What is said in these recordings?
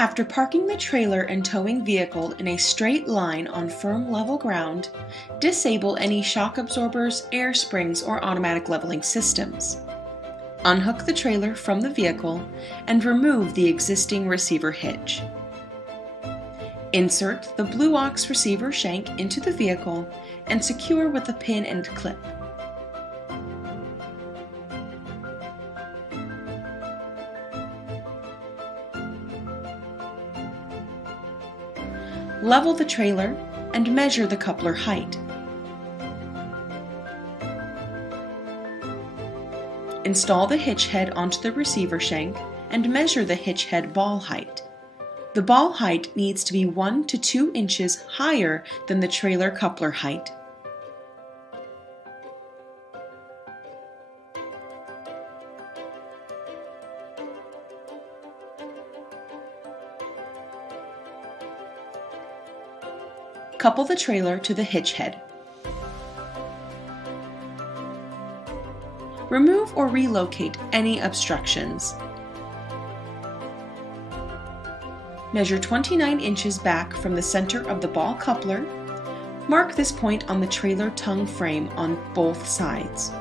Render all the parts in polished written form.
After parking the trailer and towing vehicle in a straight line on firm level ground, disable any shock absorbers, air springs, or automatic leveling systems. Unhook the trailer from the vehicle and remove the existing receiver hitch. Insert the Blue Ox receiver shank into the vehicle and secure with a pin and clip. Level the trailer and measure the coupler height. Install the hitch head onto the receiver shank and measure the hitch head ball height. The ball height needs to be 1 to 2 inches higher than the trailer coupler height. Couple the trailer to the hitch head. Remove or relocate any obstructions. Measure 29 inches back from the center of the ball coupler. Mark this point on the trailer tongue frame on both sides.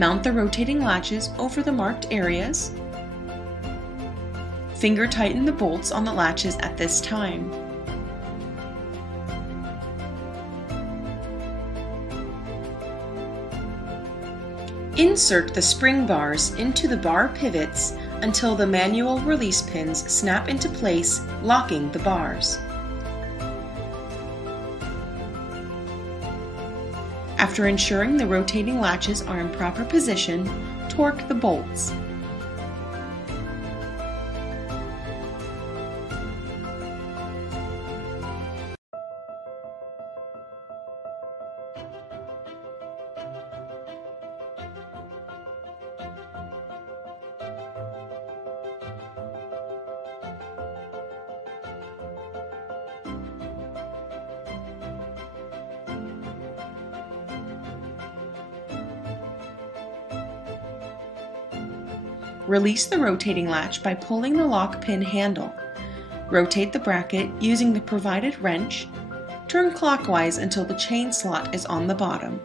Mount the rotating latches over the marked areas. Finger tighten the bolts on the latches at this time. Insert the spring bars into the bar pivots until the manual release pins snap into place, locking the bars. After ensuring the rotating latches are in proper position, torque the bolts. Release the rotating latch by pulling the lock pin handle. Rotate the bracket using the provided wrench. Turn clockwise until the chain slot is on the bottom.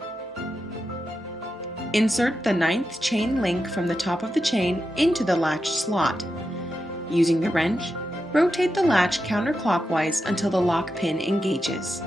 Insert the 9th chain link from the top of the chain into the latch slot. Using the wrench, rotate the latch counterclockwise until the lock pin engages.